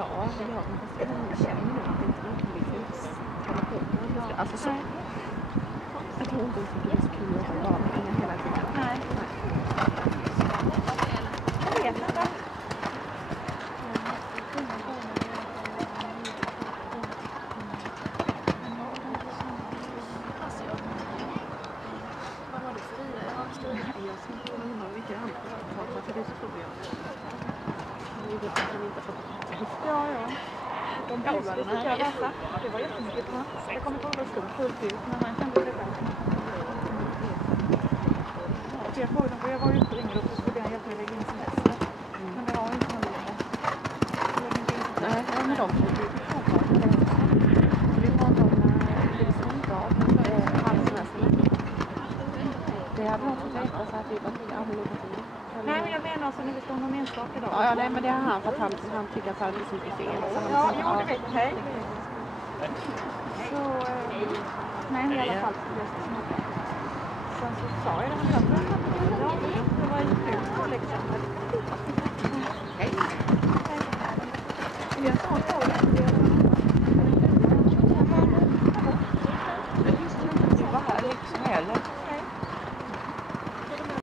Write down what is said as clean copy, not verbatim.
Ja, det gör man. Fast jag känner nog att inte riktigt hålla på med. Alltså så. Jag tror inte att det är så kul att ha barn hela tiden. Nej. Jag vet inte. Ja. De bilderna fick jag läsa. Det var jättemycket. Jag kommer inte ihåg vad det stod fullt ut, men man kände det själv. Jag var ju inte ringd och så skulle jag hjälpa mig lägga in semester. Men det var inte någon linje. Nej, men de får ju så det var de divisiondag halvsemestern. Det hade de fått veta så att vi var till annorlunda. Nej, men jag menar alltså när vi står någon enstaka dag. Ja, nej, men det har han för att han tycker att han liksom är fel. Ja, jo, det vet jag. Så, nej, i alla fall så löste det sig. Sen så sa jag det, men jag tror att det var ju kul att lägga